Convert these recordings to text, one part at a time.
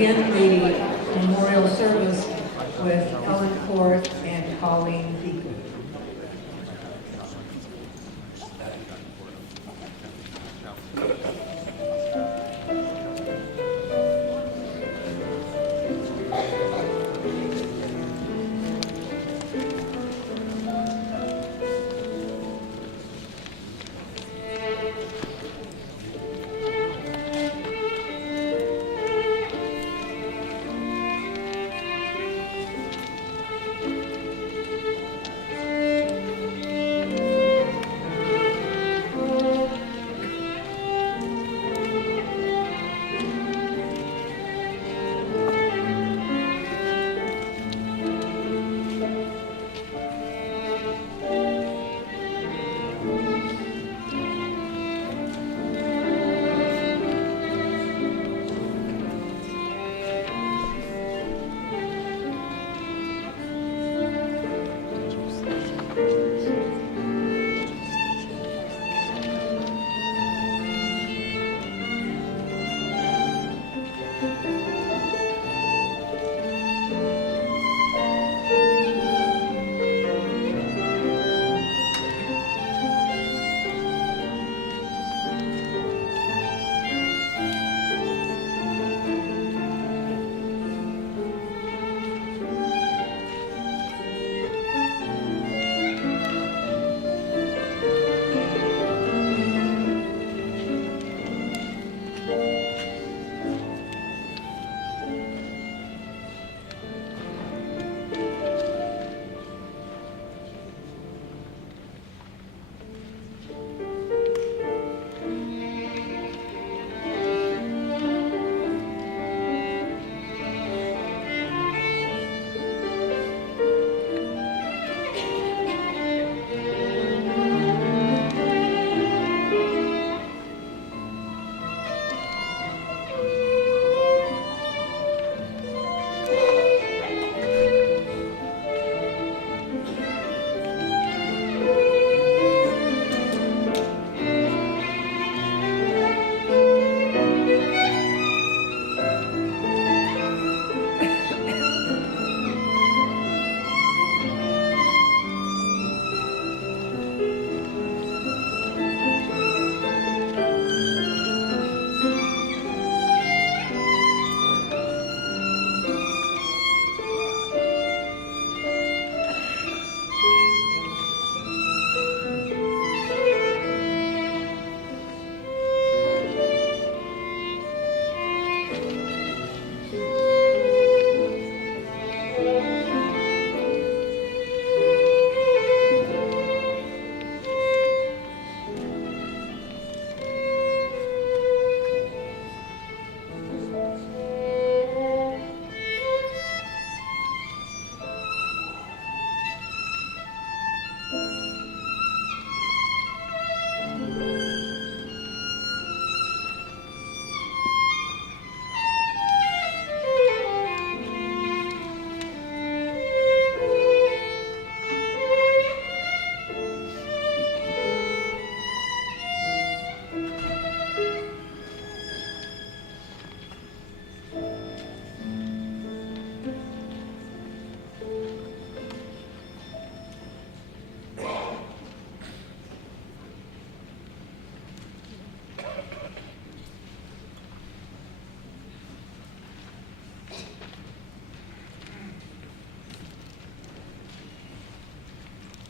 begin the memorial service with Ellen Court and Colleen Deacon.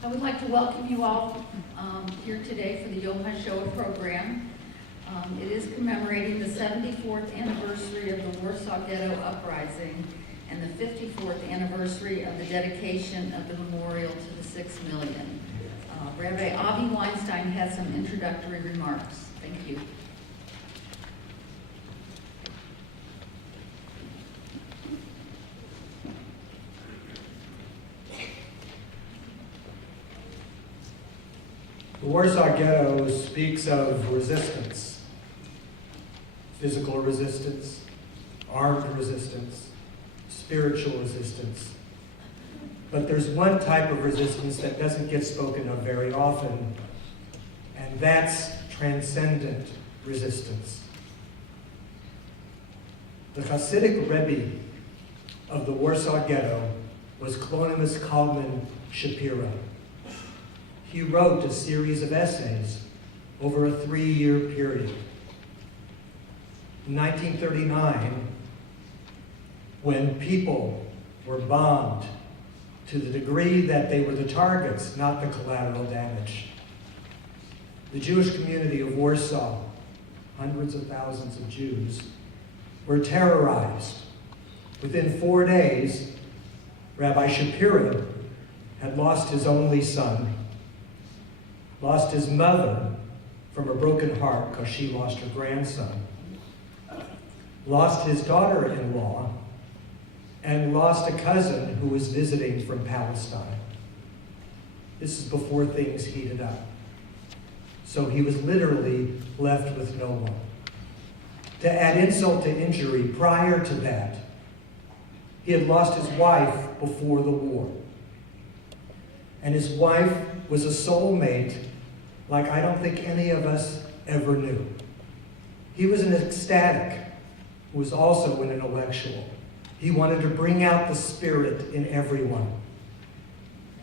I would like to welcome you all here today for the Yoha Shoah program. It is commemorating the 74th anniversary of the Warsaw Ghetto Uprising and the 54th anniversary of the dedication of the memorial to the 6 million. Rabbi Avi Weinstein has some introductory remarks. Thank you. The Warsaw Ghetto speaks of resistance, physical resistance, armed resistance, spiritual resistance. But there's one type of resistance that doesn't get spoken of very often, and that's transcendent resistance. The Hasidic Rebbe of the Warsaw Ghetto was Clonimus Kalman Shapiro. He wrote a series of essays over a 3-year period. In 1939, when people were bombed to the degree that they were the targets, not the collateral damage, the Jewish community of Warsaw, hundreds of thousands of Jews, were terrorized. Within 4 days, Rabbi Shapiro had lost his only son, lost his mother from a broken heart because she lost her grandson, lost his daughter-in-law, and lost a cousin who was visiting from Palestine. This is before things heated up. So he was literally left with no one. To add insult to injury, prior to that, he had lost his wife before the war. And his wife was a soulmate like I don't think any of us ever knew. He was an ecstatic who was also an intellectual. He wanted to bring out the spirit in everyone.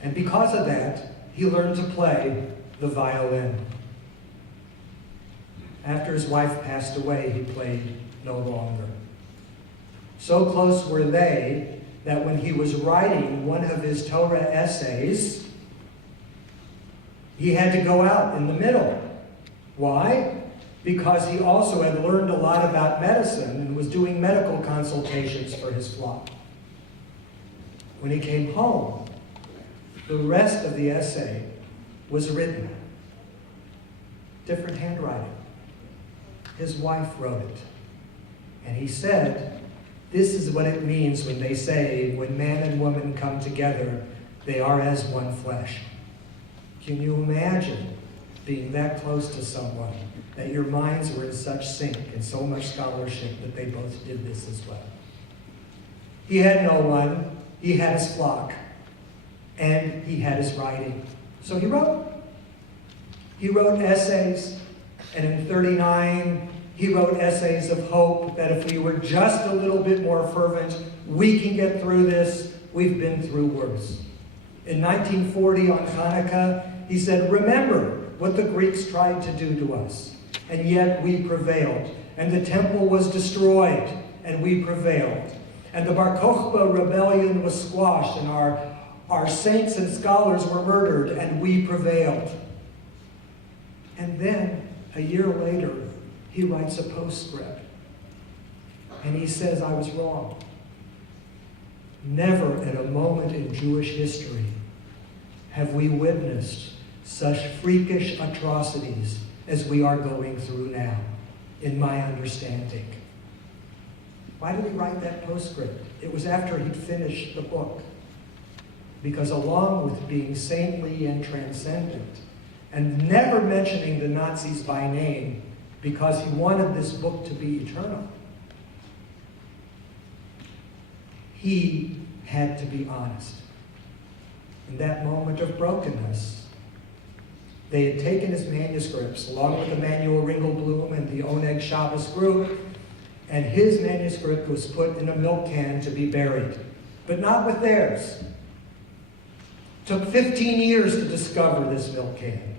And because of that, he learned to play the violin. After his wife passed away, he played no longer. So close were they that when he was writing one of his Torah essays, he had to go out in the middle. Why? Because he also had learned a lot about medicine and was doing medical consultations for his flock. When he came home, the rest of the essay was written. Different handwriting. His wife wrote it. And he said, this is what it means when they say, when man and woman come together, they are as one flesh. Can you imagine being that close to someone, that your minds were in such sync and so much scholarship that they both did this as well? He had no one, he had his flock, and he had his writing. So he wrote. He wrote essays, and in 1939, he wrote essays of hope that if we were just a little bit more fervent, we can get through this. We've been through worse. In 1940 on Hanukkah, he said, remember what the Greeks tried to do to us, and yet we prevailed. And the temple was destroyed, and we prevailed. And the Bar Kokhba rebellion was squashed, and our saints and scholars were murdered, and we prevailed. And then, a year later, he writes a postscript. And he says, I was wrong. Never at a moment in Jewish history have we witnessed such freakish atrocities as we are going through now, in my understanding. Why did he write that postscript? It was after he'd finished the book. Because along with being saintly and transcendent, and never mentioning the Nazis by name, because he wanted this book to be eternal, he had to be honest. In that moment of brokenness, they had taken his manuscripts, along with Emanuel Ringelblum and the Oneg Shabbos group, and his manuscript was put in a milk can to be buried, but not with theirs. It took 15 years to discover this milk can.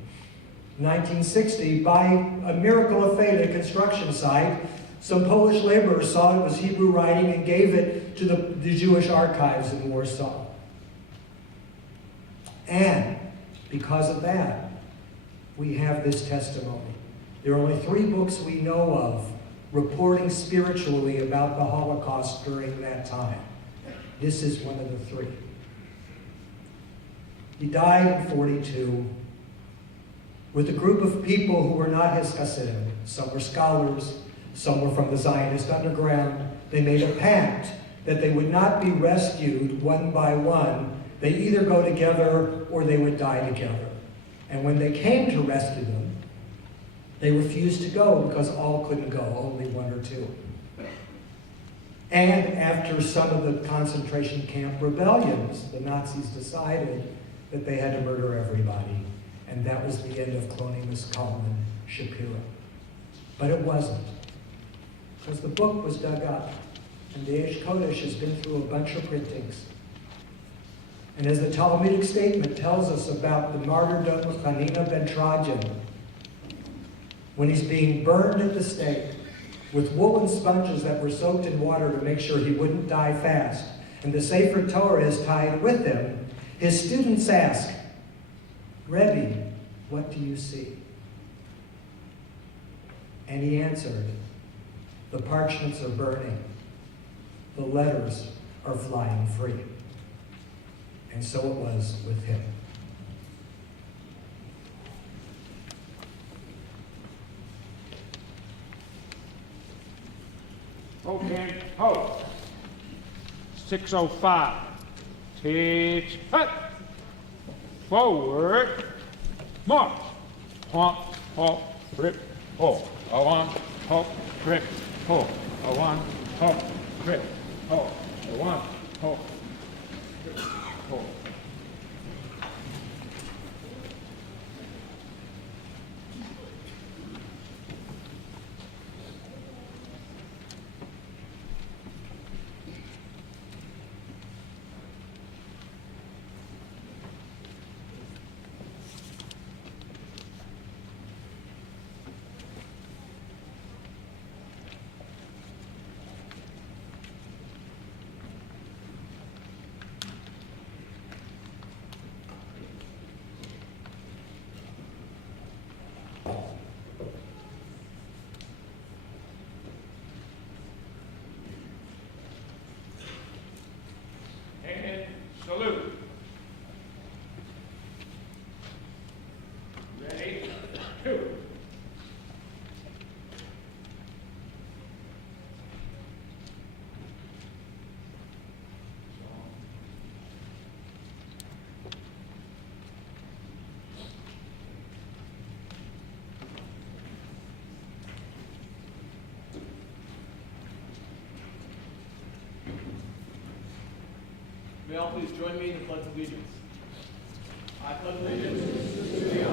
In 1960, by a miracle of fate at a construction site, some Polish laborers saw it was Hebrew writing and gave it to the Jewish archives in Warsaw. And because of that, we have this testimony. There are only 3 books we know of reporting spiritually about the Holocaust during that time. This is one of the 3. He died in 1942 with a group of people who were not his Hasidim. Some were scholars, some were from the Zionist underground. They made a pact that they would not be rescued one by one. They either go together or they would die together. And when they came to rescue them, they refused to go because all couldn't go, only 1 or 2. And after some of the concentration camp rebellions, the Nazis decided that they had to murder everybody. And that was the end of Clonimus Kalman Shapiro. But it wasn't. Because the book was dug up. And the Aish Kodesh has been through a bunch of printings. And as the Talmudic statement tells us about the martyrdom of Hanina ben Trajan, when he's being burned at the stake with woolen sponges that were soaked in water to make sure he wouldn't die fast, and the Sefer Torah is tied with him, his students ask, Rebbe, what do you see? And he answered, the parchments are burning, the letters are flying free. And so it was with him. Okay, hold. 6:05. Teach, hut. Forward. March. Pump, halt, grip, hold. A one, halt, grip, hold. A one, halt, grip, hold. A one, halt, grip, hold. And salute. Ready? Two. May all please join me in the Pledge of Allegiance. I pledge allegiance to who?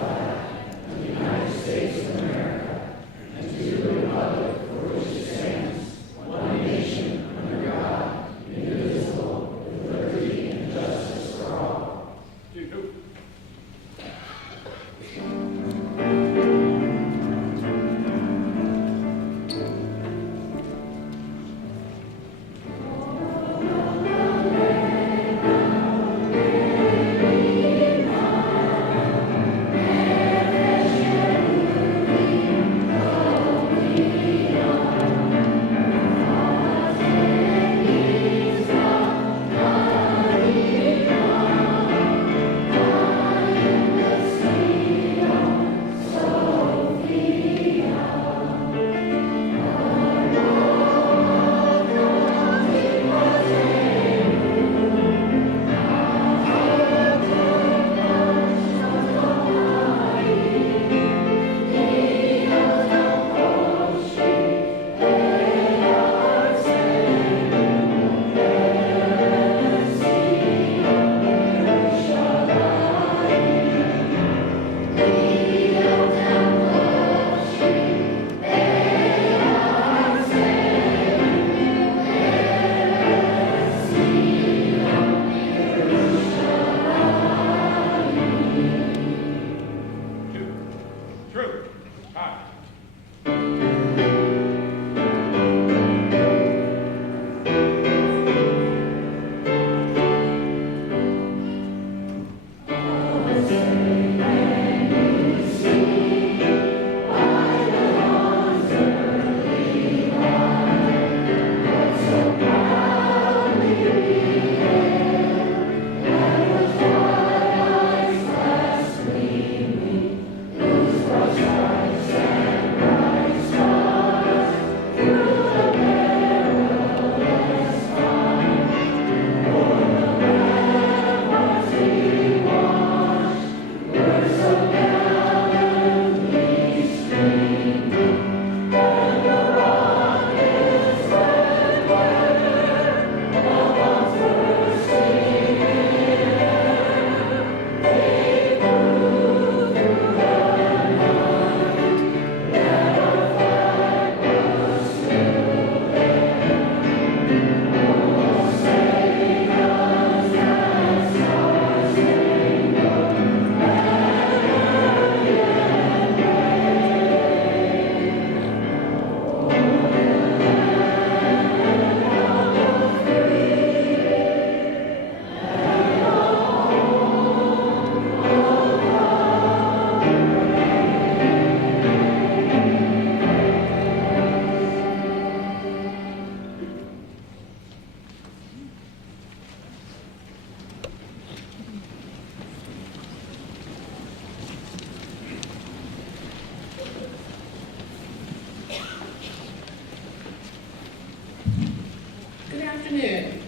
afternoon.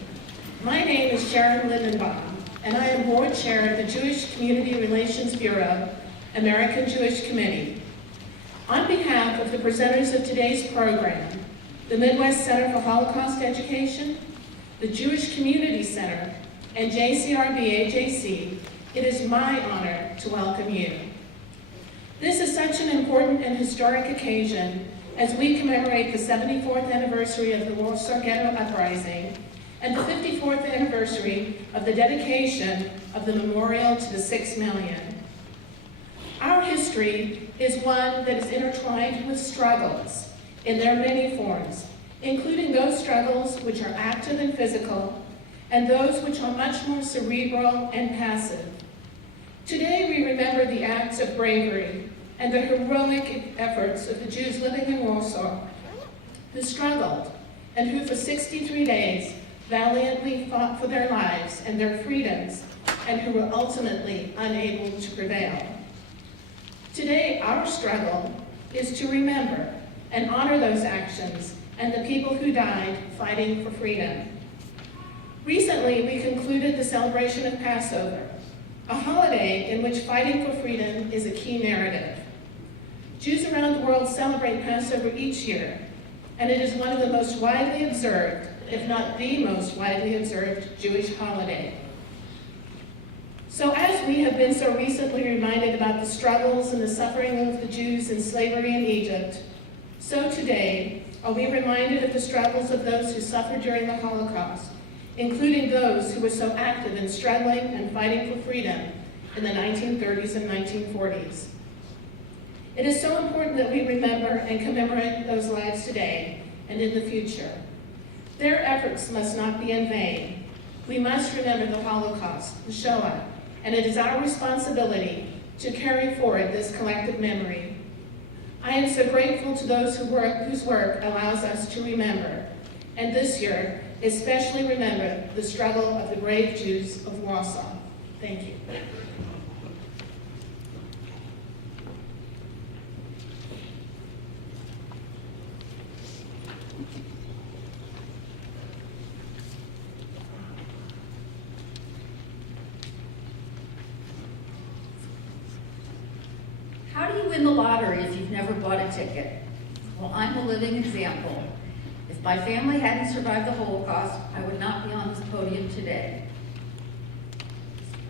My name is Sharon Lindenbaum, and I am Board Chair of the Jewish Community Relations Bureau, American Jewish Committee. On behalf of the presenters of today's program, the Midwest Center for Holocaust Education, the Jewish Community Center, and JCRB-AJC, it is my honor to welcome you. This is such an important and historic occasion as we commemorate the 74th anniversary of the Warsaw Ghetto Uprising and the 54th anniversary of the dedication of the memorial to the 6 million. Our history is one that is intertwined with struggles in their many forms, including those struggles which are active and physical, and those which are much more cerebral and passive. Today we remember the acts of bravery and the heroic efforts of the Jews living in Warsaw, who struggled and who for 63 days valiantly fought for their lives and their freedoms, and who were ultimately unable to prevail. Today, our struggle is to remember and honor those actions and the people who died fighting for freedom. Recently, we concluded the celebration of Passover, a holiday in which fighting for freedom is a key narrative. Jews around the world celebrate Passover each year, and it is one of the most widely observed, if not the most widely observed, Jewish holiday. So as we have been so recently reminded about the struggles and the suffering of the Jews in slavery in Egypt, so today are we reminded of the struggles of those who suffered during the Holocaust, including those who were so active in struggling and fighting for freedom in the 1930s and 1940s. It is so important that we remember and commemorate those lives today and in the future. Their efforts must not be in vain. We must remember the Holocaust, the Shoah, and it is our responsibility to carry forward this collective memory. I am so grateful to those whose work allows us to remember, and this year, especially remember the struggle of the brave Jews of Warsaw. Thank you. How do you win the lottery if you've never bought a ticket? Well, I'm a living example. If my family hadn't survived the Holocaust, I would not be on this podium today.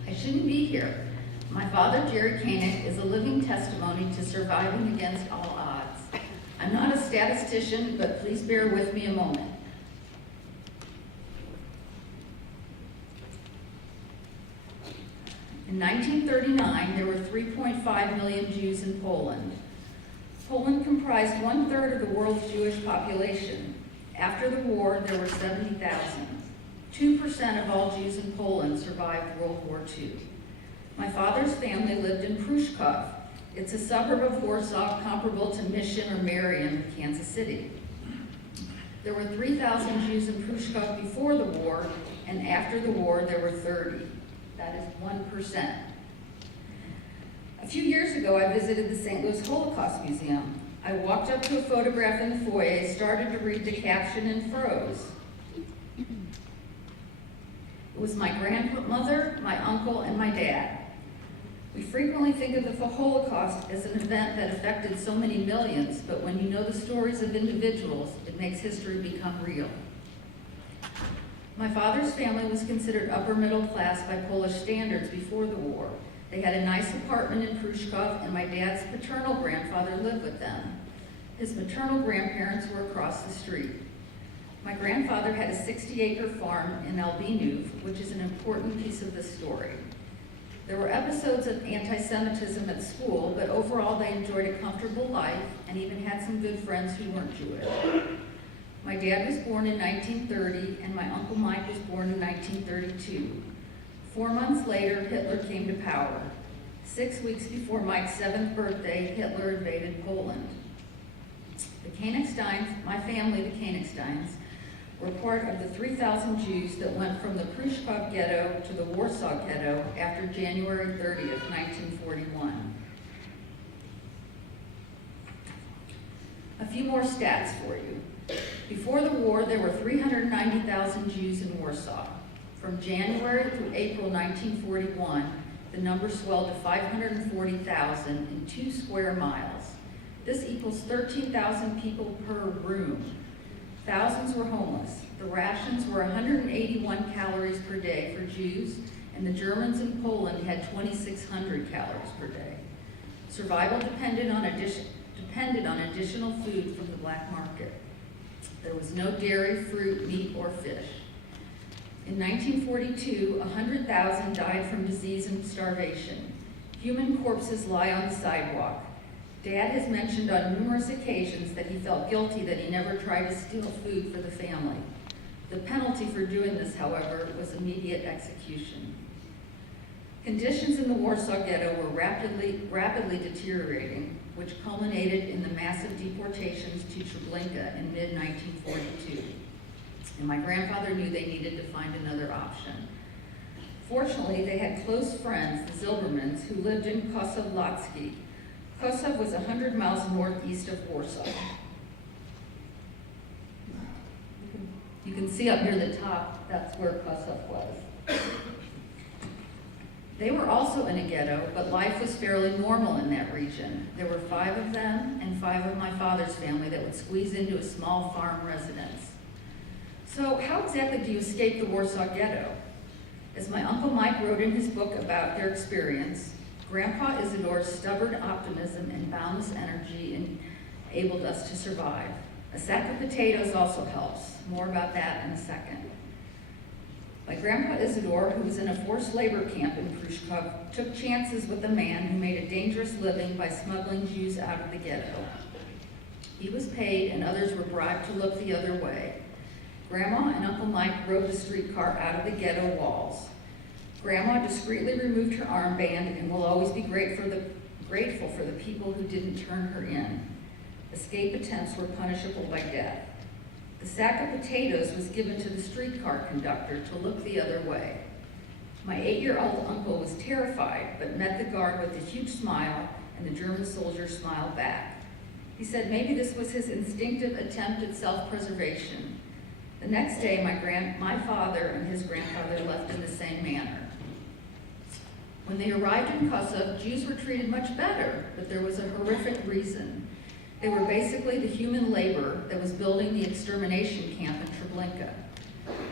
I shouldn't be here. My father, Jerry Koenig, is a living testimony to surviving against all odds. I'm not a statistician, but please bear with me a moment. In 1939, there were 3.5 million Jews in Poland. Poland comprised 1/3 of the world's Jewish population. After the war, there were 70,000. 2% of all Jews in Poland survived World War II. My father's family lived in Pruszków. It's a suburb of Warsaw comparable to Mission or Marion, Kansas City. There were 3,000 Jews in Pruszków before the war, and after the war, there were 30. That is 1%. A few years ago, I visited the St. Louis Holocaust Museum. I walked up to a photograph in the foyer, started to read the caption, and froze. It was my grandmother, my uncle, and my dad. We frequently think of the Holocaust as an event that affected so many millions, but when you know the stories of individuals, it makes history become real. My father's family was considered upper middle class by Polish standards before the war. They had a nice apartment in Pruszków, and my dad's paternal grandfather lived with them. His maternal grandparents were across the street. My grandfather had a 60-acre farm in Albinów, which is an important piece of the story. There were episodes of anti-Semitism at school, but overall they enjoyed a comfortable life and even had some good friends who weren't Jewish. My dad was born in 1930, and my Uncle Mike was born in 1932. 4 months later, Hitler came to power. 6 weeks before Mike's 7th birthday, Hitler invaded Poland. The Koenigsteins, my family, the Koenigsteins, were part of the 3,000 Jews that went from the Pruszków ghetto to the Warsaw ghetto after January 30th, 1941. A few more stats for you. Before the war, there were 390,000 Jews in Warsaw. From January through April 1941, the number swelled to 540,000 in 2 square miles. This equals 13,000 people per room. Thousands were homeless. The rations were 181 calories per day for Jews, and the Germans in Poland had 2,600 calories per day. Survival depended on additional food from the black market. There was no dairy, fruit, meat, or fish. In 1942, 100,000 died from disease and starvation. Human corpses lie on the sidewalk. Dad has mentioned on numerous occasions that he felt guilty that he never tried to steal food for the family. The penalty for doing this, however, was immediate execution. Conditions in the Warsaw Ghetto were rapidly deteriorating, which culminated in the massive deportations to Treblinka in mid-1942. And my grandfather knew they needed to find another option. Fortunately, they had close friends, the Zilbermans, who lived in Kosov-Lotski. Kosov was 100 miles northeast of Warsaw. You can see up near the top, that's where Kosov was. They were also in a ghetto, but life was fairly normal in that region. There were 5 of them and 5 of my father's family that would squeeze into a small farm residence. So how exactly do you escape the Warsaw Ghetto? As my Uncle Mike wrote in his book about their experience, Grandpa Isidore's stubborn optimism and boundless energy enabled us to survive. A sack of potatoes also helps. More about that in a second. My Grandpa Isidore, who was in a forced labor camp in Prushkov, took chances with a man who made a dangerous living by smuggling Jews out of the ghetto. He was paid and others were bribed to look the other way. Grandma and Uncle Mike rode the streetcar out of the ghetto walls. Grandma discreetly removed her armband and will always be grateful for the people who didn't turn her in. Escape attempts were punishable by death. The sack of potatoes was given to the streetcar conductor to look the other way. My 8-year-old uncle was terrified, but met the guard with a huge smile, and the German soldier smiled back. He said maybe this was his instinctive attempt at self-preservation. The next day, my father and his grandfather left in the same manner. When they arrived in Kosov, Jews were treated much better, but there was a horrific reason. They were basically the human labor that was building the extermination camp in Treblinka.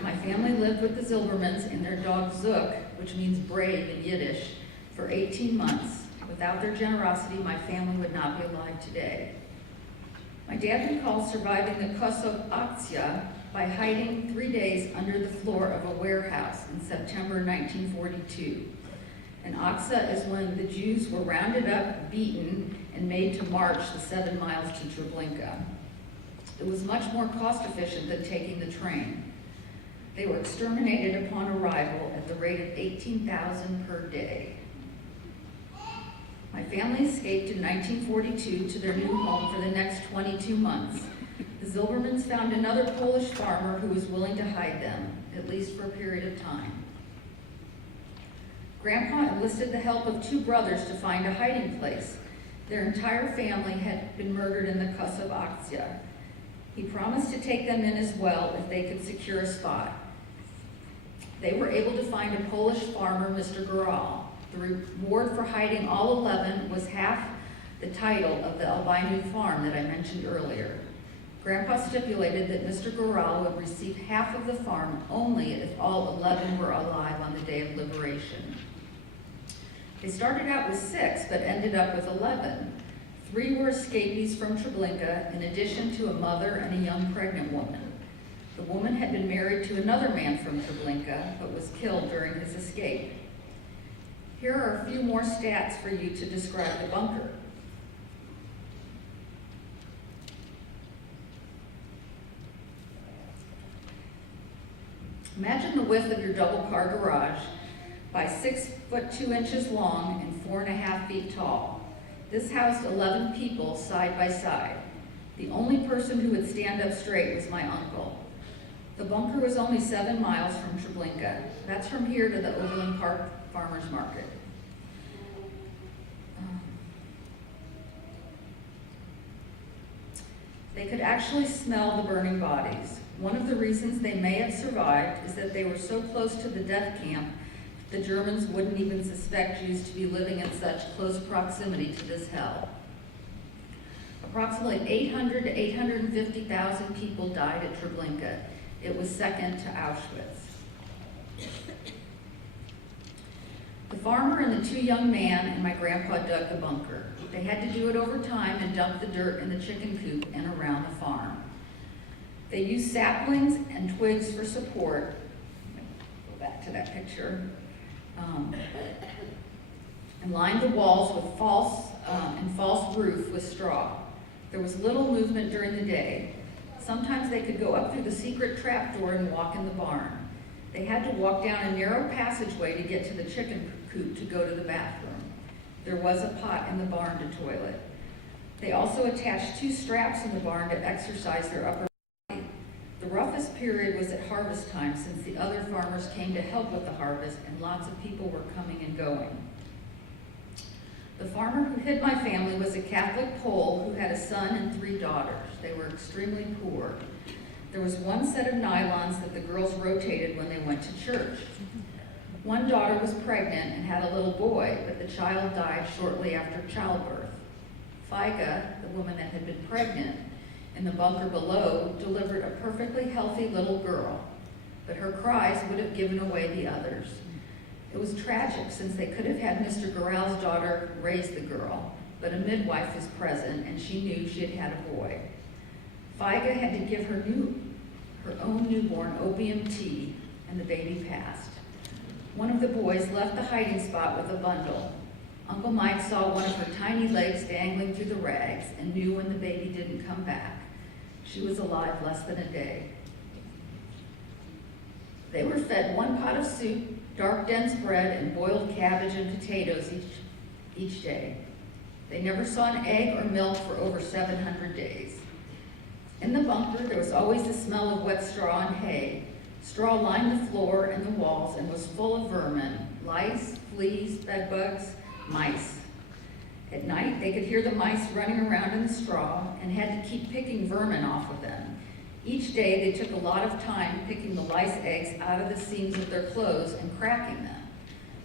My family lived with the Zilbermans and their dog Zook, which means brave in Yiddish, for 18 months. Without their generosity, my family would not be alive today. My dad recalls surviving the Kosov Akcja by hiding 3 days under the floor of a warehouse in September 1942. An aksa is when the Jews were rounded up, beaten, and made to march the 7 miles to Treblinka. It was much more cost efficient than taking the train. They were exterminated upon arrival at the rate of 18,000 per day. My family escaped in 1942 to their new home for the next 22 months. The Zilbermans found another Polish farmer who was willing to hide them, at least for a period of time. Grandpa enlisted the help of 2 brothers to find a hiding place. Their entire family had been murdered in the Kosov Akcja. He promised to take them in as well if they could secure a spot. They were able to find a Polish farmer, Mr. Goral. The reward for hiding all 11 was half the title of the Albino farm that I mentioned earlier. Grandpa stipulated that Mr. Goral would receive half of the farm only if all 11 were alive on the day of liberation. They started out with 6, but ended up with 11. 3 were escapees from Treblinka, in addition to a mother and a young pregnant woman. The woman had been married to another man from Treblinka, but was killed during his escape. Here are a few more stats for you to describe the bunker. Imagine the width of your double-car garage by 6 foot 2 inches long and 4.5 feet tall. This housed 11 people side by side. The only person who would stand up straight was my uncle. The bunker was only 7 miles from Treblinka. That's from here to the Overland Park Farmers Market. They could actually smell the burning bodies. One of the reasons they may have survived is that they were so close to the death camp, the Germans wouldn't even suspect Jews to be living in such close proximity to this hell. Approximately 800 to 850,000 people died at Treblinka. It was second to Auschwitz. The farmer and the two young men and my grandpa dug the bunker. They had to do it over time and dump the dirt in the chicken coop and around the farm. They used saplings and twigs for support. Go back to that picture. And lined the walls with false roof with straw. There was little movement during the day. Sometimes they could go up through the secret trapdoor and walk in the barn. They had to walk down a narrow passageway to get to the chicken coop to go to the bathroom. There was a pot in the barn to toilet. They also attached 2 straps in the barn to exercise their upper body. The roughest period was at harvest time, since the other farmers came to help with the harvest and lots of people were coming and going. The farmer who hid my family was a Catholic Pole who had a son and 3 daughters. They were extremely poor. There was 1 set of nylons that the girls rotated when they went to church. One daughter was pregnant and had a little boy, but the child died shortly after childbirth. Figa, the woman that had been pregnant, in the bunker below, delivered a perfectly healthy little girl, but her cries would have given away the others. It was tragic, since they could have had Mr. Goral's daughter raise the girl, but a midwife was present and she knew she had had a boy. Figa had to give her own newborn opium tea, and the baby passed. One of the boys left the hiding spot with a bundle. Uncle Mike saw one of her tiny legs dangling through the rags and knew when the baby didn't come back. She was alive less than a day. They were fed 1 pot of soup, dark dense bread, and boiled cabbage and potatoes each day. They never saw an egg or milk for over 700 days. In the bunker, there was always the smell of wet straw and hay. Straw lined the floor and the walls and was full of vermin, lice, fleas, bedbugs, mice. At night, they could hear the mice running around in the straw and had to keep picking vermin off of them. Each day, they took a lot of time picking the lice eggs out of the seams of their clothes and cracking them.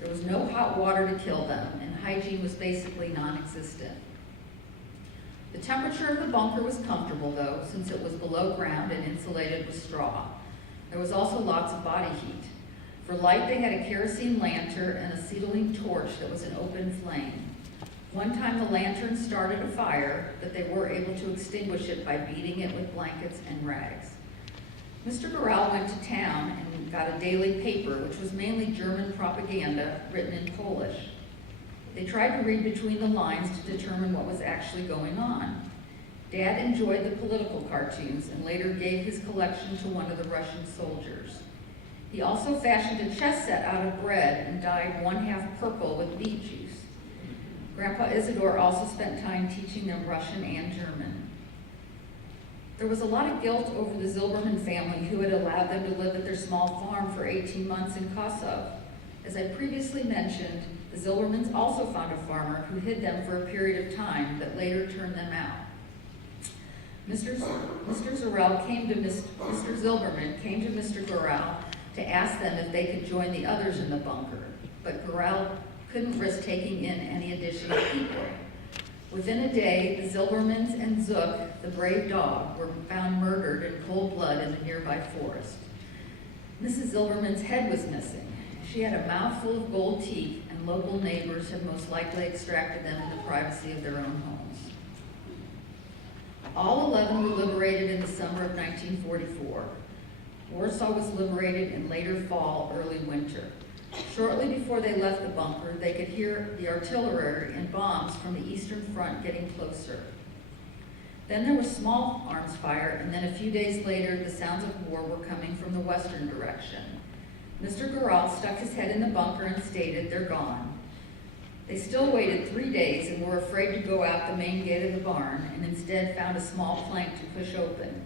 There was no hot water to kill them, and hygiene was basically non-existent. The temperature of the bunker was comfortable, though, since it was below ground and insulated with straw. There was also lots of body heat. For light, they had a kerosene lantern and acetylene torch that was an open flame. One time the lantern started a fire, but they were able to extinguish it by beating it with blankets and rags. Mr. Goral went to town and got a daily paper, which was mainly German propaganda written in Polish. They tried to read between the lines to determine what was actually going on. Dad enjoyed the political cartoons and later gave his collection to one of the Russian soldiers. He also fashioned a chess set out of bread and dyed 1/2 purple with beet juice. Grandpa Isidore also spent time teaching them Russian and German. There was a lot of guilt over the Zilberman family, who had allowed them to live at their small farm for 18 months in Kosov. As I previously mentioned, the Zilbermans also found a farmer who hid them for a period of time, but later turned them out. Mr. Zilberman came to Mr. Goral to ask them if they could join the others in the bunker, but Goral couldn't risk taking in any additional people. Within a day, the Zilbermans and Zook, the brave dog, were found murdered in cold blood in the nearby forest. Mrs. Zilberman's head was missing. She had a mouthful of gold teeth, and local neighbors had most likely extracted them in the privacy of their own homes. All 11 were liberated in the summer of 1944. Warsaw was liberated in later fall, early winter. Shortly before they left the bunker, they could hear the artillery and bombs from the Eastern Front getting closer. Then there was small arms fire, and then a few days later, the sounds of war were coming from the western direction. Mr. Goral stuck his head in the bunker and stated, "They're gone." They still waited 3 days and were afraid to go out the main gate of the barn, and instead found a small plank to push open.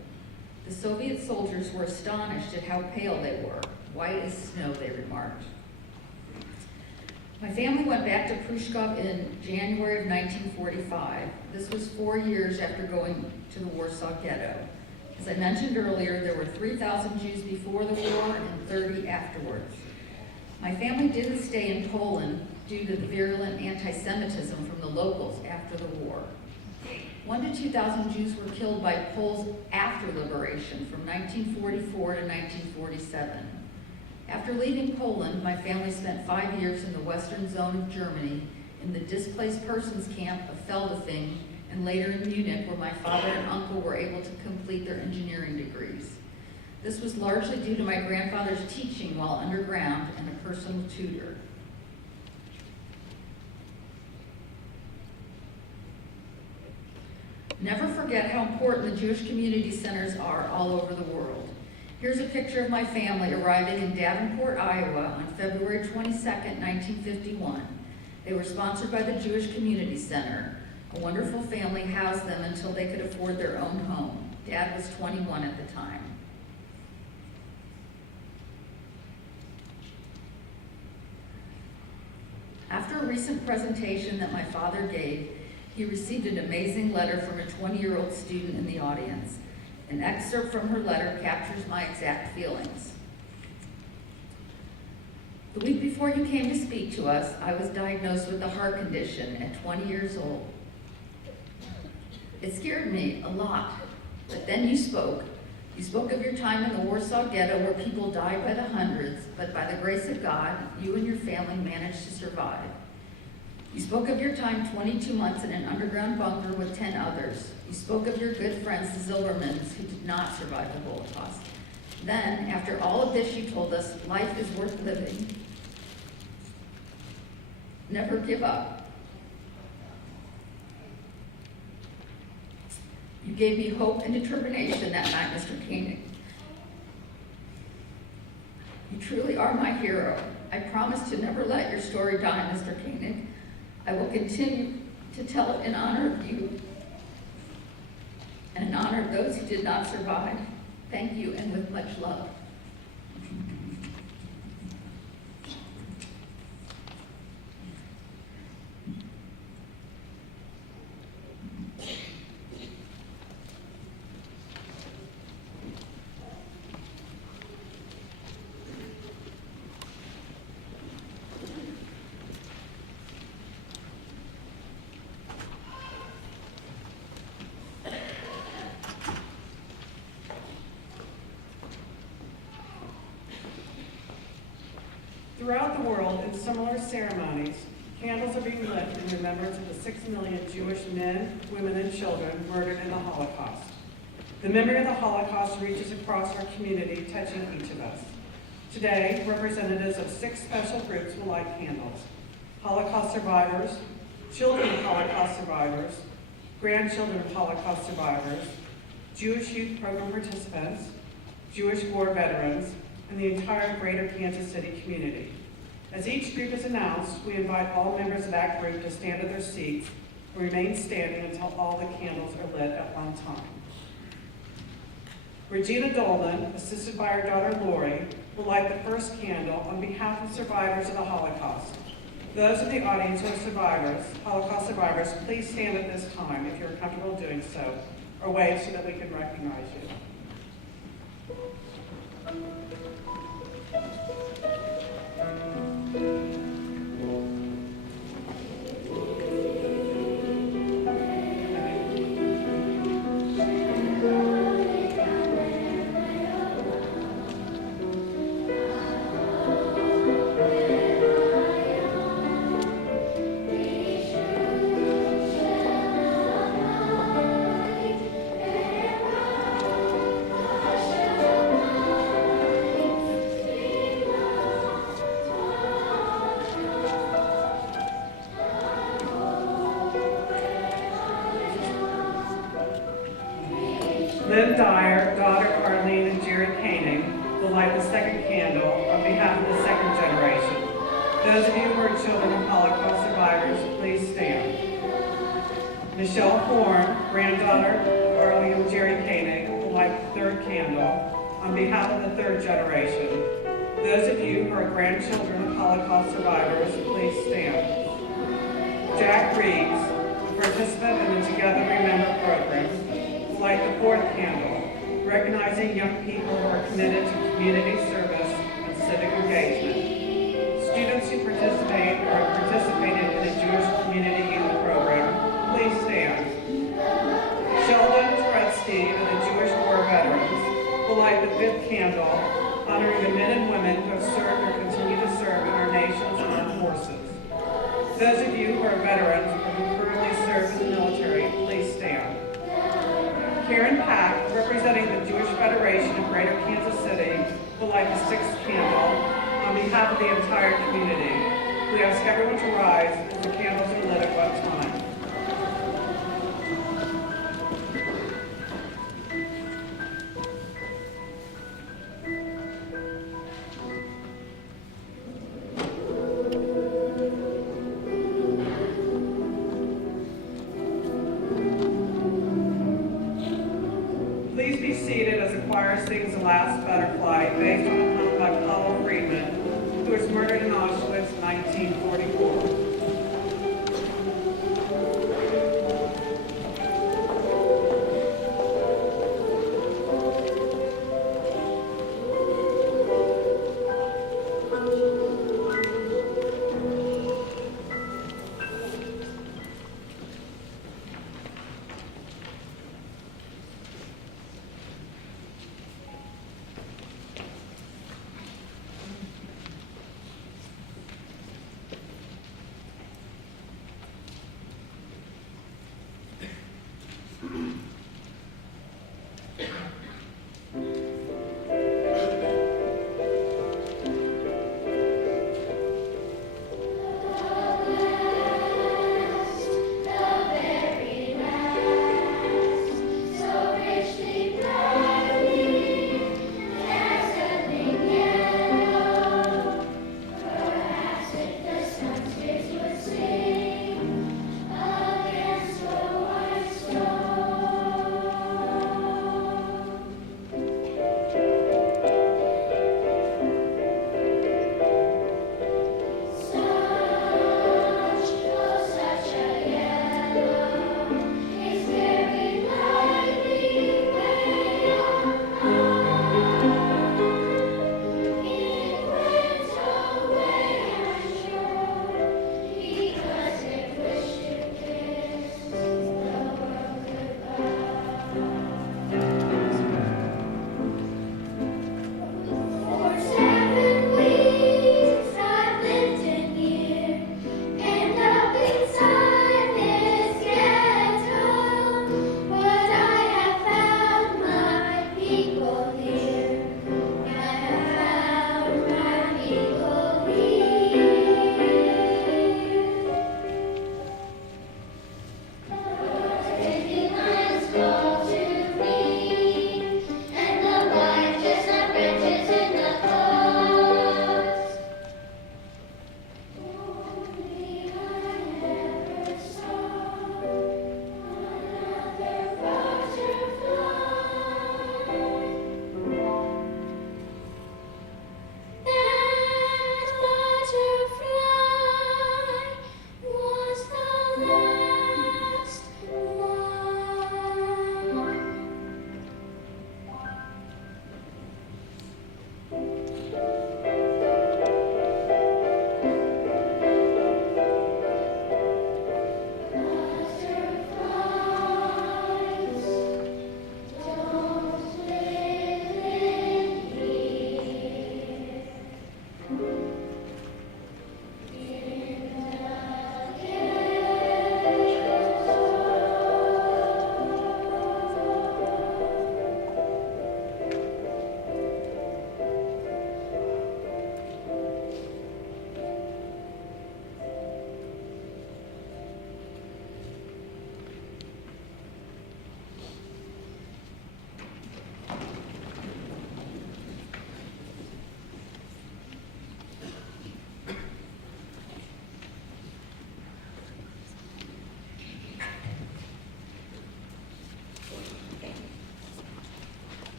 The Soviet soldiers were astonished at how pale they were. "White as snow," they remarked. My family went back to Prushkov in January of 1945. This was 4 years after going to the Warsaw Ghetto. As I mentioned earlier, there were 3,000 Jews before the war and 30 afterwards. My family didn't stay in Poland due to the virulent anti-Semitism from the locals after the war. 1,000 to 2,000 Jews were killed by Poles after liberation from 1944 to 1947. After leaving Poland, my family spent 5 years in the western zone of Germany in the displaced persons camp of Feldafing and later in Munich, where my father and uncle were able to complete their engineering degrees. This was largely due to my grandfather's teaching while underground and a personal tutor. Never forget how important the Jewish community centers are all over the world. Here's a picture of my family arriving in Davenport, Iowa on February 22nd, 1951. They were sponsored by the Jewish Community Center. A wonderful family housed them until they could afford their own home. Dad was 21 at the time. After a recent presentation that my father gave, he received an amazing letter from a 20-year-old student in the audience. An excerpt from her letter captures my exact feelings. The week before you came to speak to us, I was diagnosed with a heart condition at 20 years old. It scared me a lot, but then you spoke. You spoke of your time in the Warsaw Ghetto where people died by the hundreds, but by the grace of God, you and your family managed to survive. You spoke of your time 22 months in an underground bunker with 10 others. You spoke of your good friends, the Zilbermans, who did not survive the Holocaust. Then, after all of this, you told us life is worth living. Never give up. You gave me hope and determination that night, Mr. Koenig. You truly are my hero. I promise to never let your story die, Mr. Koenig. I will continue to tell it in honor of you and in honor of those who did not survive. Thank you, and with much love. Throughout the world, in similar ceremonies, candles are being lit in remembrance of the 6 million Jewish men, women, and children murdered in the Holocaust. The memory of the Holocaust reaches across our community, touching each of us. Today, representatives of 6 special groups will light candles: Holocaust survivors, children of Holocaust survivors, grandchildren of Holocaust survivors, Jewish youth program participants, Jewish war veterans, and the entire greater Kansas City community. As each group is announced, we invite all members of that group to stand at their seats and remain standing until all the candles are lit at one time. Regina Dolan, assisted by her daughter Lori, will light the first candle on behalf of survivors of the Holocaust. Those in the audience who are survivors, Holocaust survivors, please stand at this time if you're comfortable doing so, or wave so that we can recognize you. Lynn Dyer, daughter Arlene and Jerry Koenig, will light the second candle on behalf of the second generation. Those of you who are children of Holocaust survivors, please stand. Michelle Horn, granddaughter of Arlene and Jerry Koenig, will light the third candle on behalf of the third generation. Those of you who are grandchildren of Holocaust survivors, please stand. Jack Reeves, a participant in the Together Remember program, will light the fourth candle, recognizing young people who are committed to community service and civic engagement. Students who participate or have participated in the Jewish Community Youth Program, please stand. Sheldon Turetsky of the Jewish War Veterans will light the fifth candle, honoring the men and women who have served or continue to serve in our nation's armed forces. Those of you who are veterans or who currently serve in the military, please stand. Karen Pack, representing the Jewish Federation of Greater Kansas City, will light the sixth candle on behalf of the entire community. We ask everyone to rise as the candles are lit at one time. Please be seated as the choir sings The Last Butterfly, based on a poem by Paul Friedman, who was murdered in Auschwitz in 1944.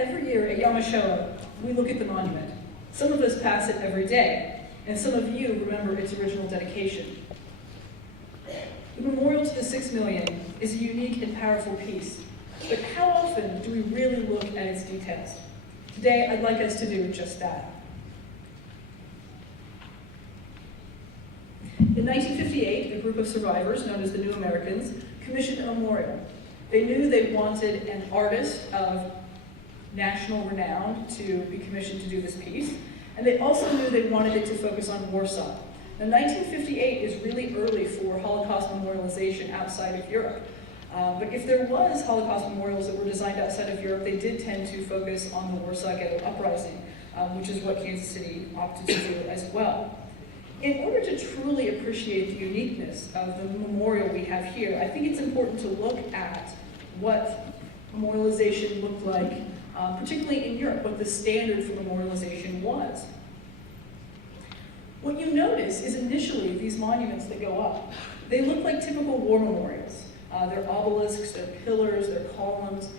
Every year at Yom HaShoah, we look at the monument. Some of us pass it every day, and some of you remember its original dedication. The memorial to the 6 million is a unique and powerful piece, but how often do we really look at its details? Today, I'd like us to do just that. In 1958, a group of survivors, known as the New Americans, commissioned a memorial. They knew they wanted an artist of national renown to be commissioned to do this piece, and they also knew they wanted it to focus on Warsaw. Now, 1958 is really early for Holocaust memorialization outside of Europe. But if there was Holocaust memorials that were designed outside of Europe, they did tend to focus on the Warsaw Ghetto Uprising, which is what Kansas City opted to do as well. In order to truly appreciate the uniqueness of the memorial we have here, I think it's important to look at what memorialization looked like, particularly in Europe, what the standard for memorialization was. What you notice is initially these monuments that go up, they look like typical war memorials. They're obelisks, they're pillars, they're columns.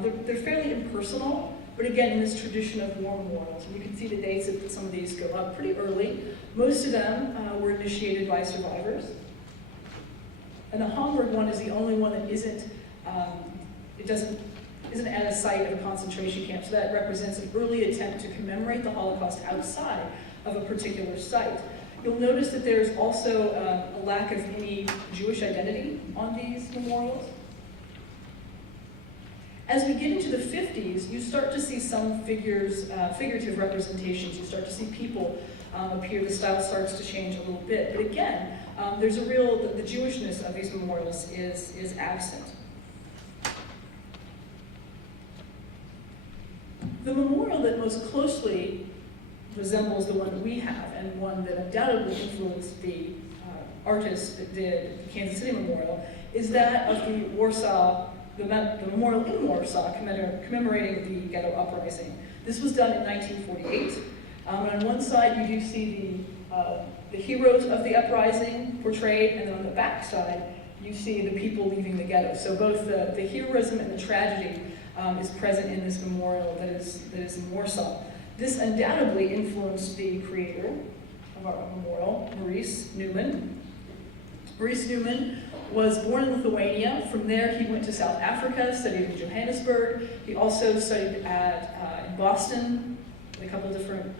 They're fairly impersonal, but again, in this tradition of war memorials. And you can see the dates that some of these go up pretty early. Most of them were initiated by survivors. And the Hamburg one is the only one that isn't at a site of a concentration camp. So that represents an early attempt to commemorate the Holocaust outside of a particular site. You'll notice that there's also a lack of any Jewish identity on these memorials. As we get into the 50s, you start to see some figurative representations. You start to see people appear. The style starts to change a little bit. But again, there's a real, the Jewishness of these memorials is absent. The memorial that most closely resembles the one that we have, and one that undoubtedly influenced the artist that did the Kansas City Memorial, is that of the memorial in Warsaw commemorating the ghetto uprising. This was done in 1948. On one side, you do see the heroes of the uprising portrayed, and then on the back side, you see the people leaving the ghetto. So both the heroism and the tragedy is present in this memorial that is in Warsaw. This undoubtedly influenced the creator of our memorial, Maurice Newman. Maurice Newman was born in Lithuania. From there, he went to South Africa, studied in Johannesburg. He also studied in Boston, at a couple different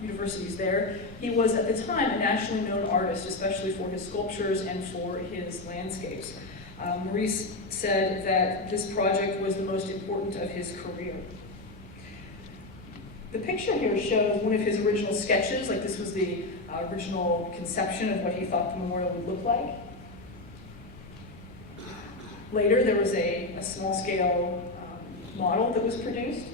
universities there. He was, at the time, a nationally known artist, especially for his sculptures and for his landscapes. Maurice said that this project was the most important of his career. The picture here shows one of his original sketches, like this was the original conception of what he thought the memorial would look like. Later, there was a small-scale model that was produced.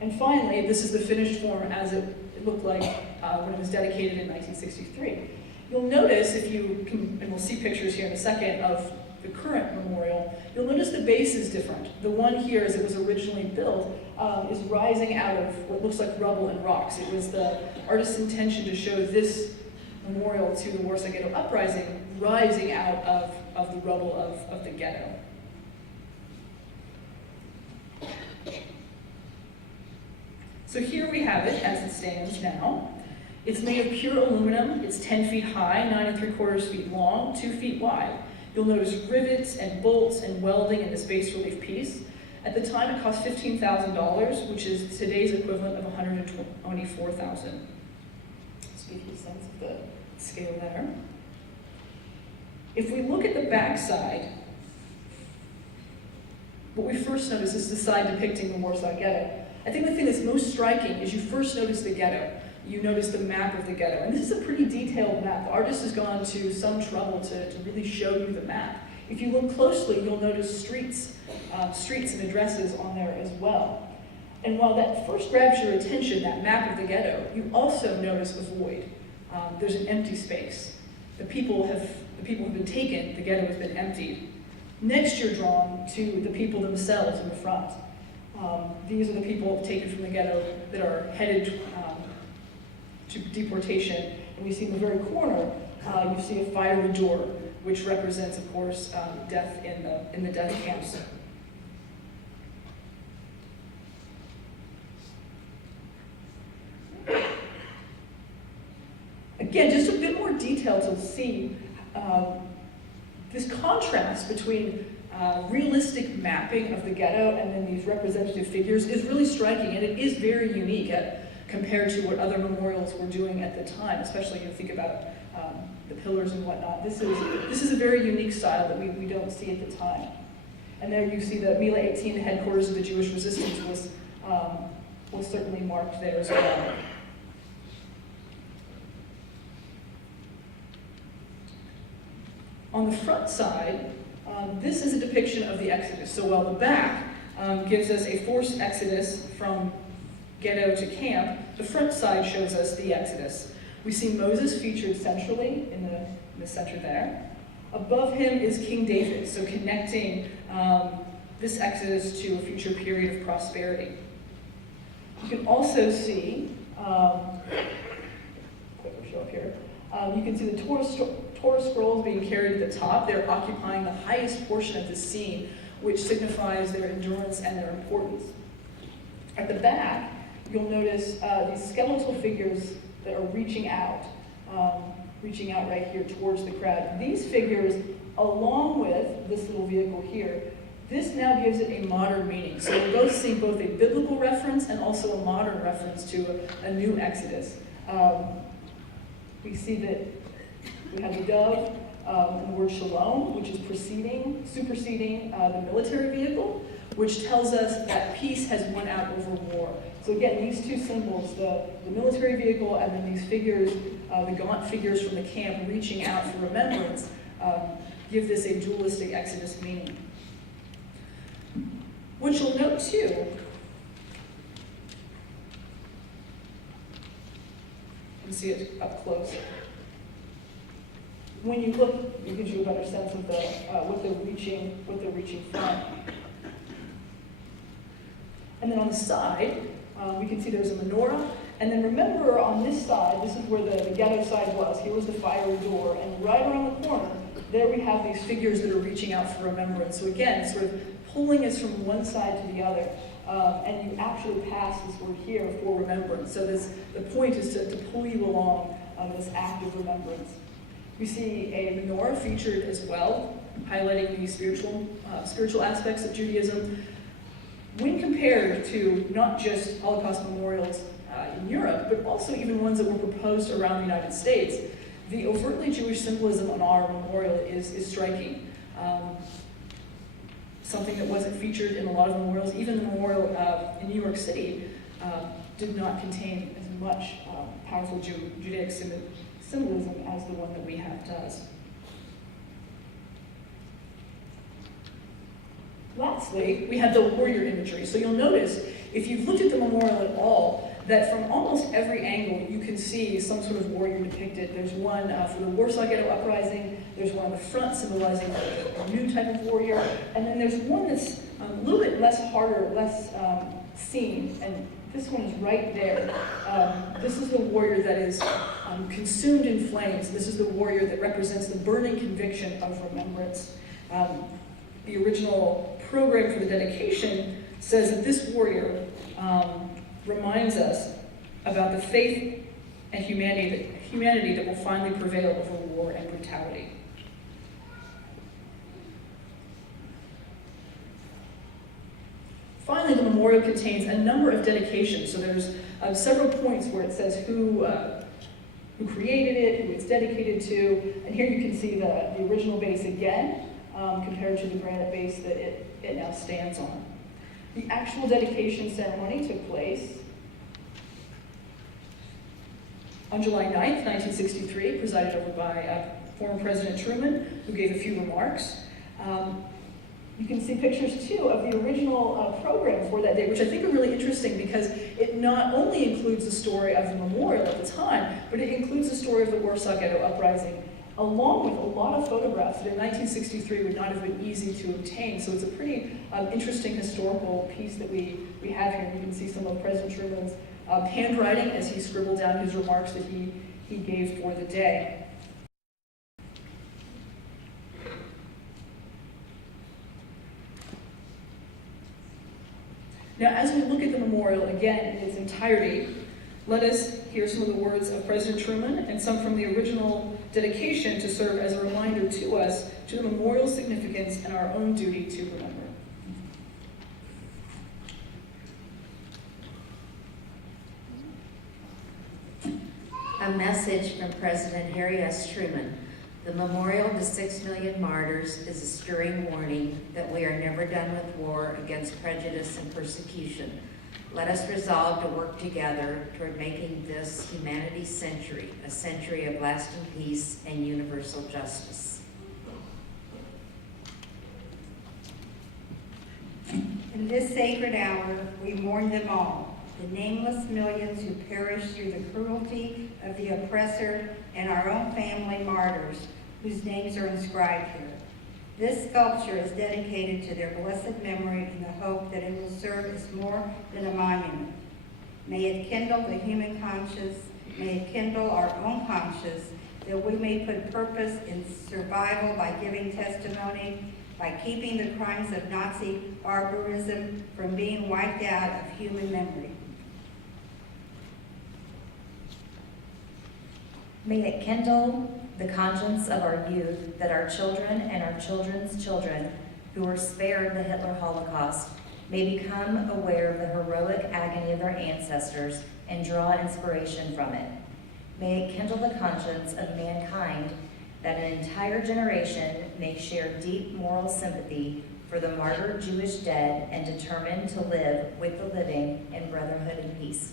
And finally, this is the finished form as it looked like when it was dedicated in 1963. You'll notice, if you can, and we'll see pictures here in a second of the current memorial, you'll notice the base is different. The one here, as it was originally built, is rising out of what looks like rubble and rocks. It was the artist's intention to show this memorial to the Warsaw Ghetto Uprising rising out of the rubble of the ghetto. So here we have it as it stands now. It's made of pure aluminum. It's 10 feet high, 9 3/4 feet long, 2 feet wide. You'll notice rivets and bolts and welding in this bas relief piece. At the time, it cost $15,000, which is today's equivalent of $124,000. Let's give you a sense of the scale there. If we look at the back side, what we first notice is the side depicting the Warsaw Ghetto. I think the thing that's most striking is you first notice the ghetto. You notice the map of the ghetto. And this is a pretty detailed map. The artist has gone to some trouble to really show you the map. If you look closely, you'll notice streets and addresses on there as well. And while that first grabs your attention, that map of the ghetto, you also notice a void. There's an empty space. The people have been taken, the ghetto has been emptied. Next, you're drawn to the people themselves in the front. These are the people taken from the ghetto that are headed to deportation. And we see in the very corner, you see a fiery door, which represents, of course, death in the death camps. again, just a bit more detail to see this contrast between realistic mapping of the ghetto and then these representative figures is really striking, and it is very unique compared to what other memorials were doing at the time, especially you think about the pillars and whatnot. This is a very unique style that we don't see at the time. And there you see the Mila 18, the headquarters of the Jewish resistance, was certainly marked there as well. On the front side, this is a depiction of the Exodus. So while the back gives us a forced exodus from ghetto to camp, the front side shows us the Exodus. We see Moses featured centrally in the center there. Above him is King David, so connecting this Exodus to a future period of prosperity. You can also see, quicker show up here, you can see the Torah scrolls being carried at the top. They're occupying the highest portion of the scene, which signifies their endurance and their importance. At the back, you'll notice these skeletal figures that are reaching out right here towards the crowd. These figures, along with this little vehicle here, this now gives it a modern meaning. So we're both seeing both a biblical reference and also a modern reference to a new Exodus. We see that we have the dove and the word shalom, which is superseding the military vehicle, which tells us that peace has won out over war. So again, these two symbols, the military vehicle and then these figures, the gaunt figures from the camp reaching out for remembrance, give this a dualistic Exodus meaning. What you'll note too, you can see it up close. When you look, it gives you a better sense of what they're reaching from. And then on the side, we can see there's a menorah. And then remember, on this side, this is where the ghetto side was. Here was the fiery door, and right around the corner, there we have these figures that are reaching out for remembrance. So again, sort of pulling us from one side to the other, and you actually pass this word here for remembrance. So the point is to pull you along this act of remembrance. We see a menorah featured as well, highlighting the spiritual aspects of Judaism. When compared to not just Holocaust memorials in Europe, but also even ones that were proposed around the United States, the overtly Jewish symbolism on our memorial is striking. Something that wasn't featured in a lot of memorials, even the memorial in New York City, did not contain as much powerful Judaic symbolism as the one that we have does. Lastly, we have the warrior imagery. So you'll notice, if you've looked at the memorial at all, that from almost every angle you can see some sort of warrior depicted. There's one for the Warsaw Ghetto Uprising, there's one on the front symbolizing a new type of warrior, and then there's one that's a little bit less seen, and this one is right there. This is the warrior that is consumed in flames. This is the warrior that represents the burning conviction of remembrance. The original program for the dedication says that this warrior reminds us about the faith and humanity that will finally prevail over war and brutality. Finally, the memorial contains a number of dedications. So there's several points where it says who created it, who it's dedicated to, and here you can see the original base again, compared to the granite base that it now stands on. The actual dedication ceremony took place on July 9th, 1963, presided over by former President Truman, who gave a few remarks. You can see pictures, too, of the original program for that day, which I think are really interesting because it not only includes the story of the memorial at the time, but it includes the story of the Warsaw Ghetto Uprising, along with a lot of photographs that in 1963 would not have been easy to obtain. So it's a pretty interesting historical piece that we have here. You can see some of President Truman's handwriting as he scribbled down his remarks that he gave for the day. Now, as we look at the memorial again in its entirety, Let us hear some of the words of President Truman and some from the original dedication to serve as a reminder to us to the memorial significance and our own duty to remember. A message from President Harry S. Truman. The memorial to 6 million martyrs is a stirring warning that we are never done with war against prejudice and persecution. Let us resolve to work together toward making this humanity's century a century of lasting peace and universal justice. In this sacred hour, we mourn them all, the nameless millions who perished through the cruelty of the oppressor and our own family martyrs whose names are inscribed here. This sculpture is dedicated to their blessed memory in the hope that it will serve as more than a monument. May it kindle the human conscience, may it kindle our own conscience, that we may put purpose in survival by giving testimony, by keeping the crimes of Nazi barbarism from being wiped out of human memory. May it kindle the conscience of our youth that our children and our children's children who were spared the Hitler Holocaust may become aware of the heroic agony of their ancestors and draw inspiration from it. May it kindle the conscience of mankind that an entire generation may share deep moral sympathy for the martyred Jewish dead and determined to live with the living in brotherhood and peace.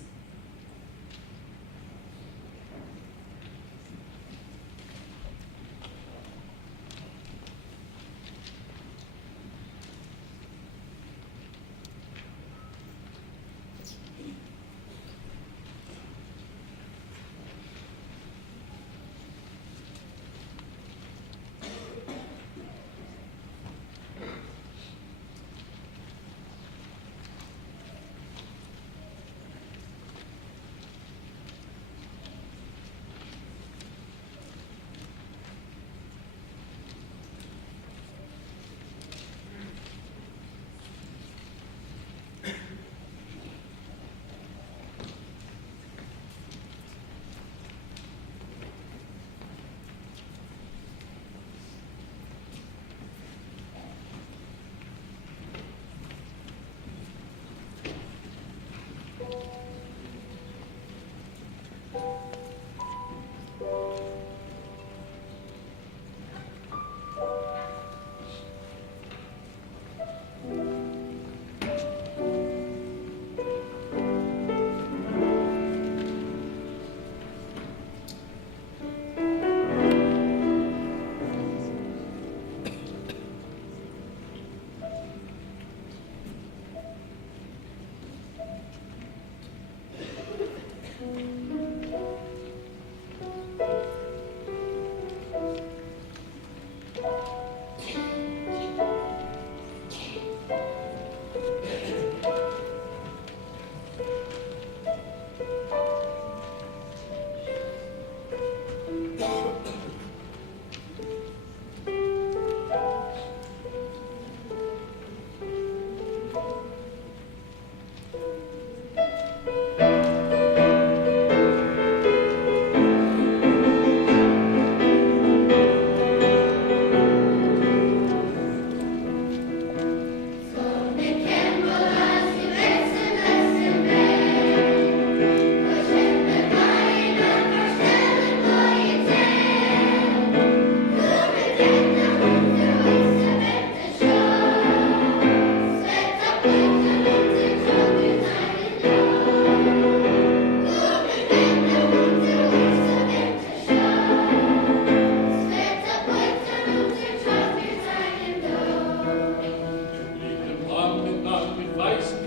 Because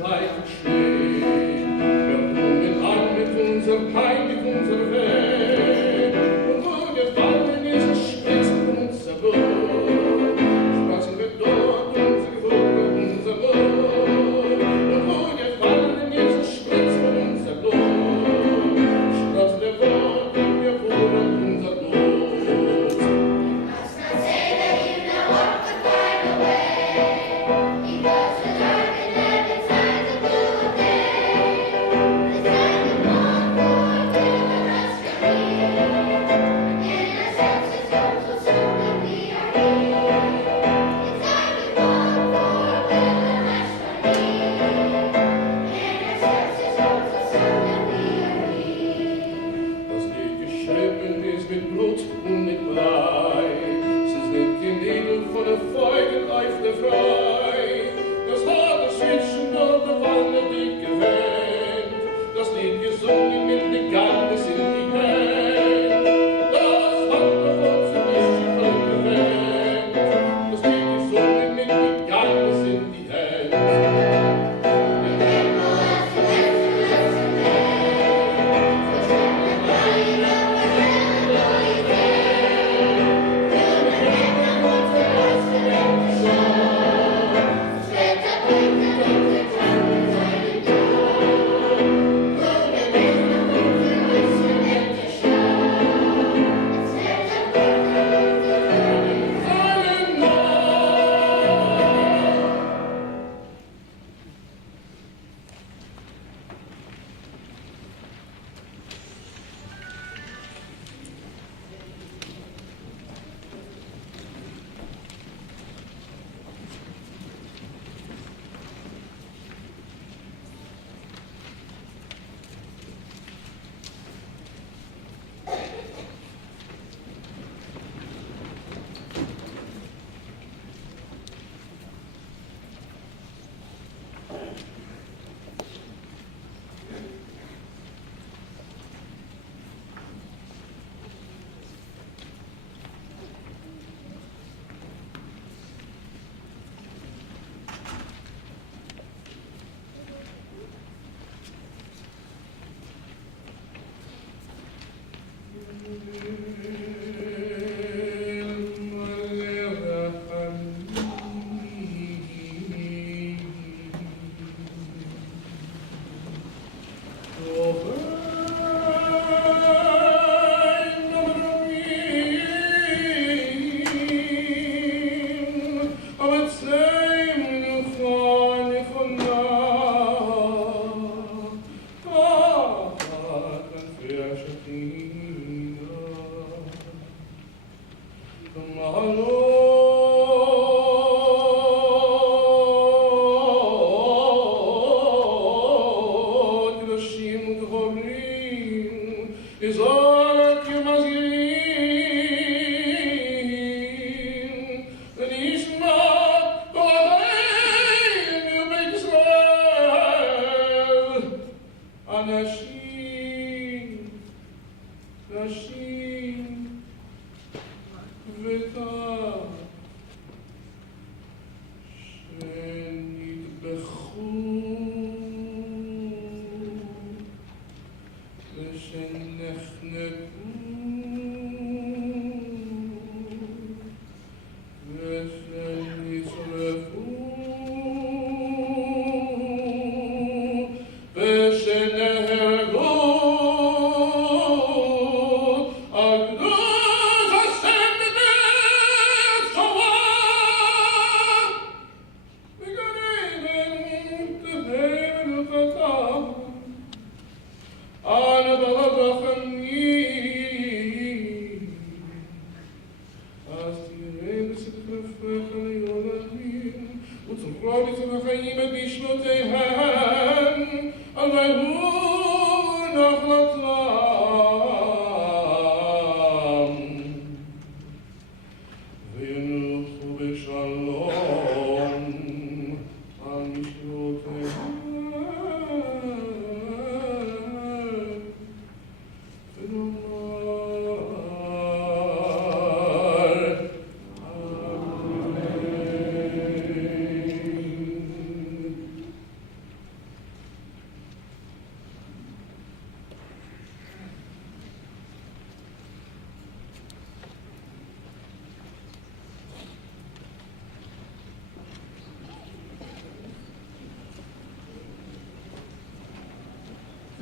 the dark and heavy times of blue day, the time to mourn for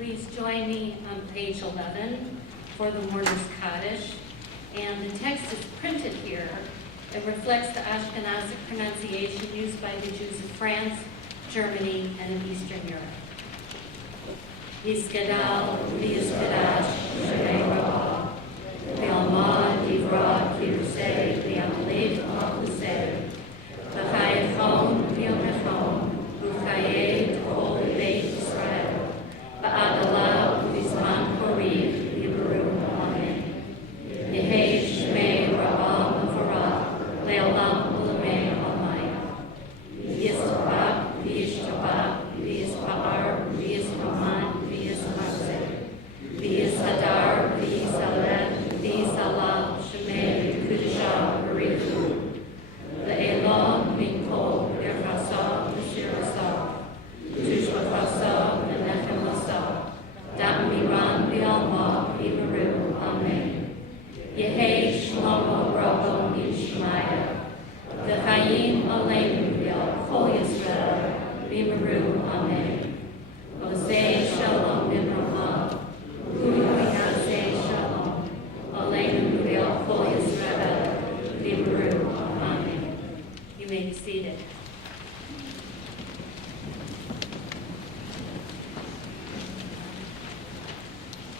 Please join me on page 11 for the Mourner's Kaddish. And the text is printed here. It reflects the Ashkenazic pronunciation used by the Jews of France, Germany, and in Eastern Europe. Yisgadal, Yisgadash, Shrei Rabah, Le'alma, Divrah, Kirusei, Le'amalev, Machusei, L'chayefon, Le'omechon, L'chayei, T'ol, Beit Israel, Ba'adalah, U'izman, Koriv, Yibaru, Amen. Yehei, Shmei, Rabah, Mavarah, Le'olam, U'lamei, Almaya. Yistabah, Yishtabah, Yisba'ar, Yisbaman, Yismazeh, Yishadar, Yisalet, Yisalal, Shemei, Kudishah, Barichu, Le'elah, Minkol, Yerchasah, Shirasah, Tushbachasah, Menachem Lasah, Da'miran, Bialma, Ibaru, Amen. Yehei, Shlomo, Rabon, Yishmaya, V'chayim Aleinu, Yal, Kol Yisrael, Ibaru, Amen. Osei Shalom, Nimrama, Uyazei Shalom, Aleinu, Yal, Kol Yisrael, Ibaru, Amen. You may be seated.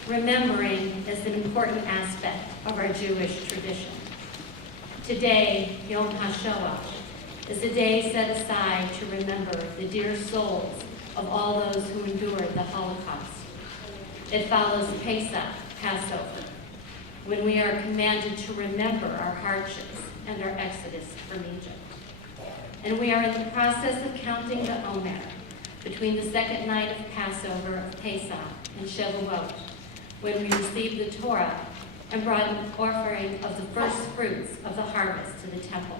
Remembering is an important aspect of our Jewish tradition. Today, Yom HaShoah, is a day set aside to remember the dear souls of all those who endured the Holocaust. It follows Pesach, Passover, when we are commanded to remember our hardships and our exodus from Egypt. And we are in the process of counting the Omer between the second night of Passover of Pesach and Shavuot, when we received the Torah and brought an offering of the first fruits of the harvest to the temple.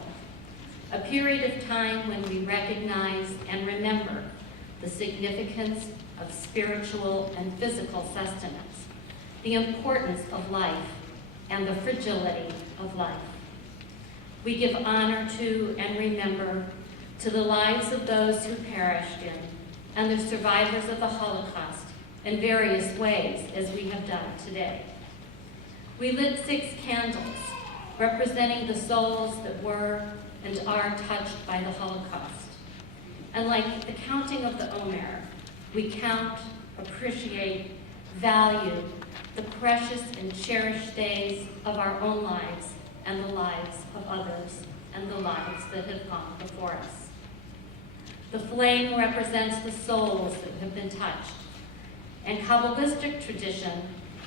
A period of time when we recognize and remember the significance of spiritual and physical sustenance, the importance of life and the fragility of life. We give honor to and remember to the lives of those who perished in and the survivors of the Holocaust in various ways, as we have done today. We lit 6 candles representing the souls that were and are touched by the Holocaust. And like the counting of the Omer, we count, appreciate, value the precious and cherished days of our own lives and the lives of others and the lives that have gone before us. The flame represents the souls that have been touched. And Kabbalistic tradition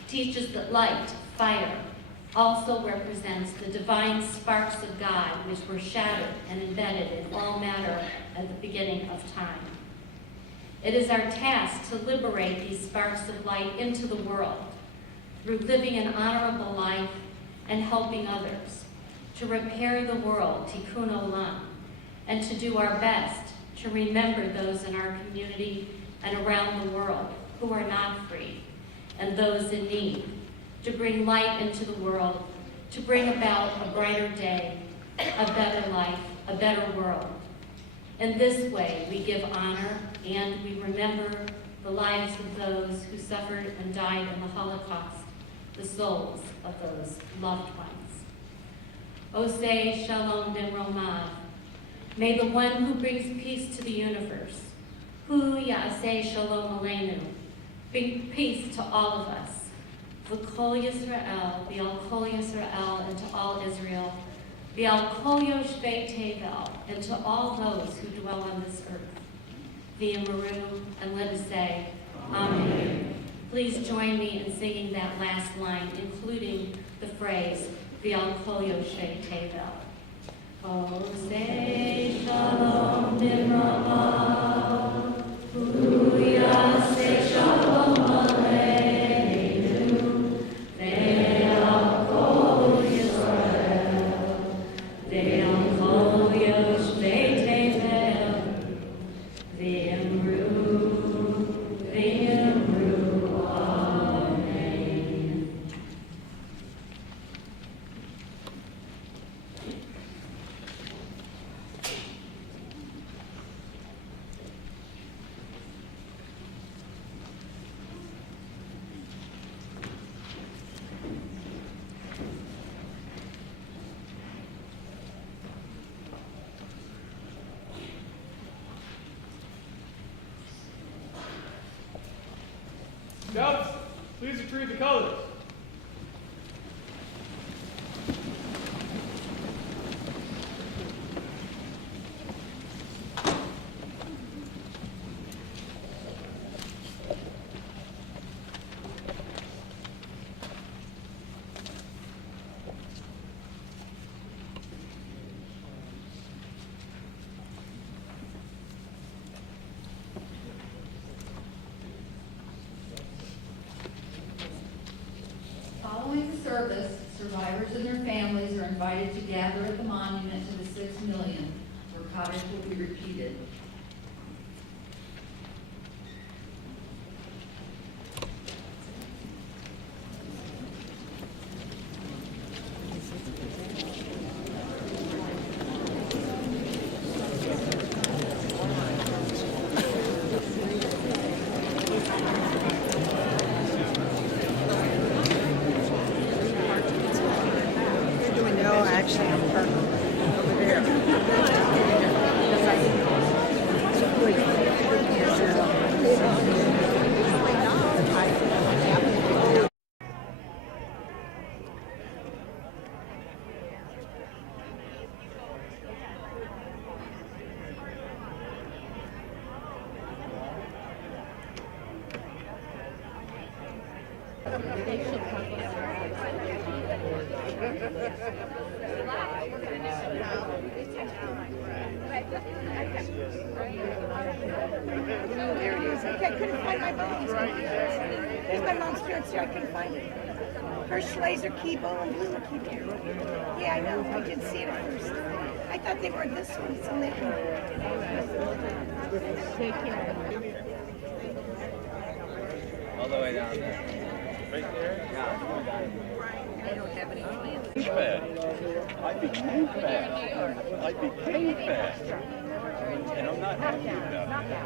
teaches that light, fire, also represents the divine sparks of God which were shadowed and embedded in all matter at the beginning of time. It is our task to liberate these sparks of light into the world through living an honorable life and helping others, to repair the world, tikkun olam, and to do our best to remember those in our community and around the world who are not free, and those in need, to bring light into the world, to bring about a brighter day, a better life, a better world. In this way, we give honor and we remember the lives of those who suffered and died in the Holocaust, the souls of those loved ones. Oseh Shalom Ben Romav, may the one who brings peace to the universe, Hu Ya'aseh Shalom Aleinu, bring peace to all of us. V'kol Yisrael, V'al Kol Yisrael, and to all Israel, V'al Kol Yoshvei Tevel, and to all those who dwell on this earth. V'yamaru, and let us say, Amen. Please join me in singing that last line, including the phrase, V'al Kol Yoshvei Tevel. Oseh Shalom B'Ramav, Hu Ya'aseh Shalom Aleinu, Ve'al Kol Yisrael, Ve'al Kol Yoshvei Tevel, V'yamru, Amen. Scouts, please retrieve the colors. Following the service, survivors and their families are invited to gather at the monument to the 6 million, where Kaddish will be repeated. No, actually, I'm over there. There it is. Okay, I couldn't find my mom's. There's my mom's prints here. I couldn't find it. Hirsch laser keyboard and blue keyboard. Yeah, I know. I didn't see it at first. I thought they were this one. So they take care. All the way down there. Right there? Yeah. I don't have I became fat. I became fat. And I'm not happy about it.